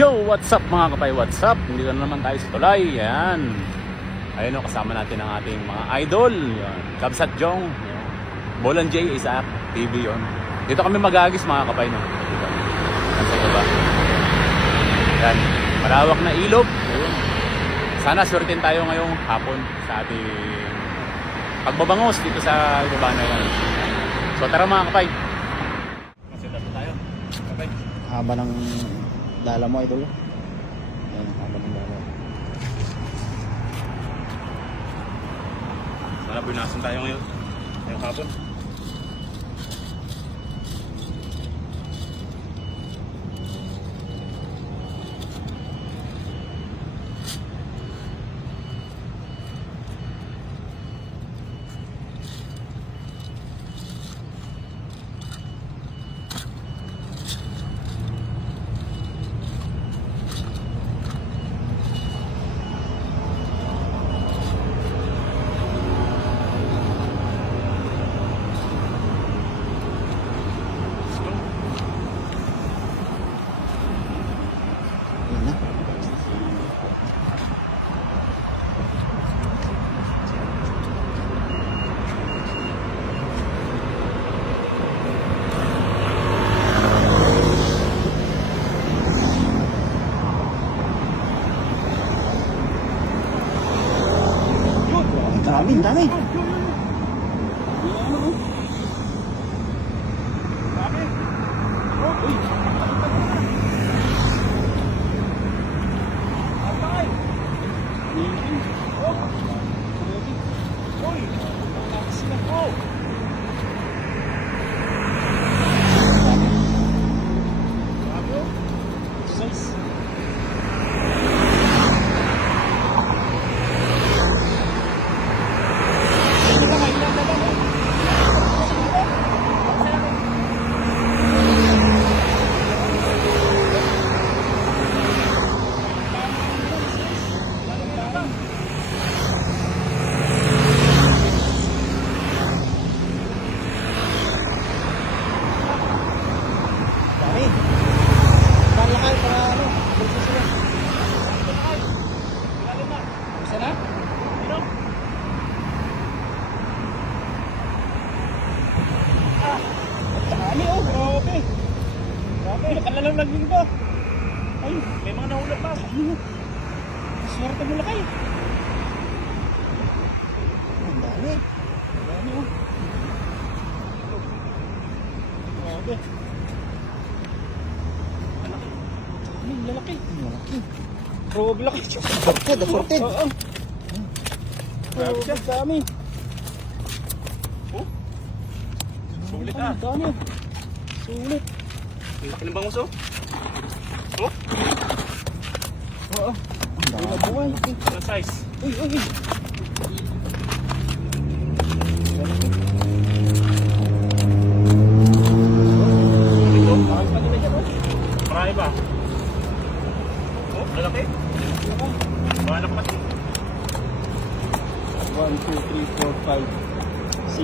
Yo, what's up mga kapay, what's up? Dito na naman tayo sa tulay. Ayan. Ayun o, kasama natin ang ating mga idol. Kabsat Jong, Bolan J, Isaac, TV yun. Dito kami mag-agis mga kapay, no? Dito. Ba? Yan, malawak na ilog. Ayun. Sana swertin tayo ngayong hapon sa ating pagbabangos dito sa ibaba na yan. So tara mga kapay. Masita tayo. Kapay. Haba ng dala mo, idol. Ayan, haba ng dala. Sana binasan tayo ngayon. Ngayong hapon. Dami. Ay, may mga nahulog pa. Swerte mo lakay. Ang dami. Dami oh. Grabe. Lalaki. Grabe laki. Sorted. Oo. Grabe siya. Dami. Oh. Sulit ah. Dami. Sulit. Laki ng bangus oh. Oh. Oo. Ang dami. Ano size? Uy. Ito, marami pa dyan oh. Marami pa. Oh, lalaki. Marami pa pati. 1, 2, 3, 4, 5,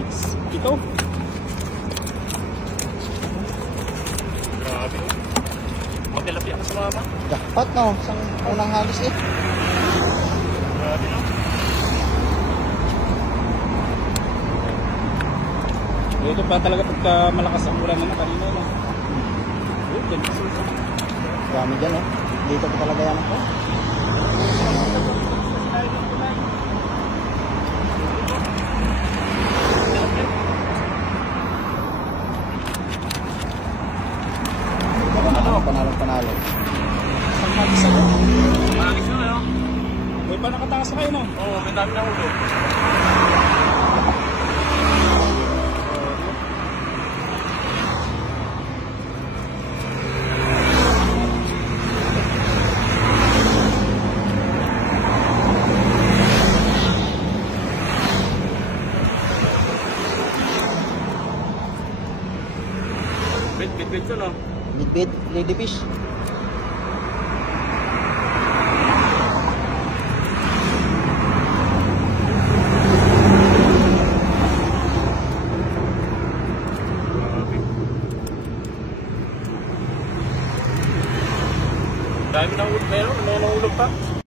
6. Ito. Grabe oh. Magtilapia ka sa mama. Jackpot no, isang unang halos eh. Grabe no. Ito pa talaga pagka malakas ang ulan naman kanina no. Dami dyan oh. Dito pa talaga yan ako. Panalo. Isang mag-isa mo. Magis na no. May pa nakatakas kayo no? Oo, may dami na ulo. Bit ko no? Bit, ladyfish. Dami ng ulog. Meron, may nahulog pa.